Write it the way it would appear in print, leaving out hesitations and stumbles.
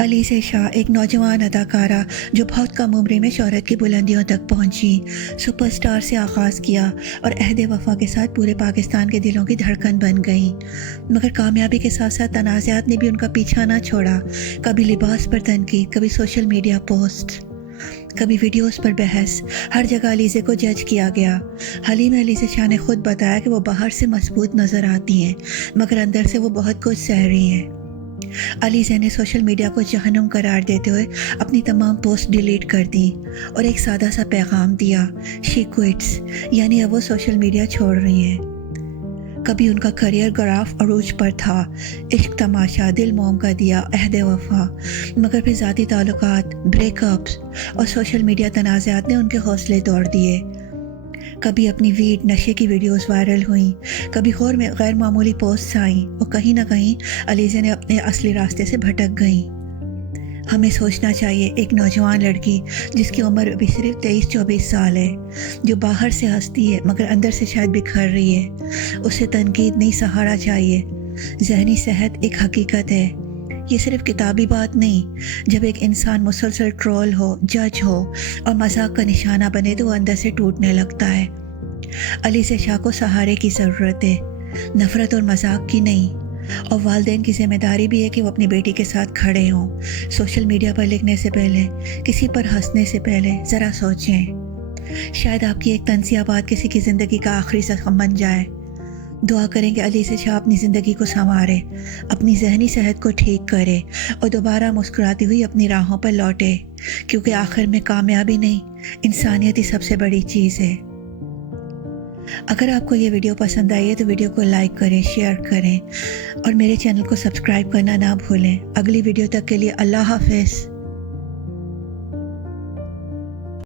علیزہ شاہ ایک نوجوان اداکارہ جو بہت کم عمری میں شہرت کی بلندیوں تک پہنچی، سپر سٹار سے آغاز کیا اور عہد وفا کے ساتھ پورے پاکستان کے دلوں کی دھڑکن بن گئی۔ مگر کامیابی کے ساتھ ساتھ تنازعات نے بھی ان کا پیچھا نہ چھوڑا۔ کبھی لباس پر تنقید، کبھی سوشل میڈیا پوسٹ، کبھی ویڈیوز پر بحث، ہر جگہ علیزہ کو جج کیا گیا۔ حال ہی میں علیزہ شاہ نے خود بتایا کہ وہ باہر سے مضبوط نظر آتی ہیں مگر اندر سے وہ بہت کچھ سہ رہی ہیں۔ علیزہ نے سوشل میڈیا کو جہنم قرار دیتے ہوئے اپنی تمام پوسٹ ڈیلیٹ کر دی اور ایک سادہ سا پیغام دیا، شی کوئٹس، یعنی اب وہ سوشل میڈیا چھوڑ رہی ہیں۔ کبھی ان کا کریئر گراف عروج پر تھا، عشق تماشا، دل موم کا دیا، عہد وفا، مگر پھر ذاتی تعلقات، بریک اپس اور سوشل میڈیا تنازعات نے ان کے حوصلے توڑ دیے۔ کبھی اپنی ویڈ نشے کی ویڈیوز وائرل ہوئیں، کبھی غیر معمولی پوسٹس آئیں اور کہیں نہ کہیں علیزہ نے اپنے اصلی راستے سے بھٹک گئیں۔ ہمیں سوچنا چاہیے، ایک نوجوان لڑکی جس کی عمر ابھی صرف 23-24 سال ہے، جو باہر سے ہنستی ہے مگر اندر سے شاید بکھر رہی ہے، اسے تنقید نہیں، سہارا چاہیے۔ ذہنی صحت ایک حقیقت ہے، یہ صرف کتابی بات نہیں۔ جب ایک انسان مسلسل ٹرول ہو، جج ہو اور مذاق کا نشانہ بنے تو وہ اندر سے ٹوٹنے لگتا ہے۔ علیزہ شاہ کو سہارے کی ضرورت ہے، نفرت اور مذاق کی نہیں، اور والدین کی ذمہ داری بھی ہے کہ وہ اپنی بیٹی کے ساتھ کھڑے ہوں۔ سوشل میڈیا پر لکھنے سے پہلے، کسی پر ہنسنے سے پہلے ذرا سوچیں، شاید آپ کی ایک تنزیہ بات کسی کی زندگی کا آخری زخم بن جائے۔ دعا کریں کہ علیزہ شاہ اپنی زندگی کو سنوارے، اپنی ذہنی صحت کو ٹھیک کرے اور دوبارہ مسکراتی ہوئی اپنی راہوں پر لوٹے، کیونکہ آخر میں کامیابی نہیں، انسانیت ہی سب سے بڑی چیز ہے۔ اگر آپ کو یہ ویڈیو پسند آئی ہے تو ویڈیو کو لائک کریں، شیئر کریں اور میرے چینل کو سبسکرائب کرنا نہ بھولیں۔ اگلی ویڈیو تک کے لیے اللہ حافظ۔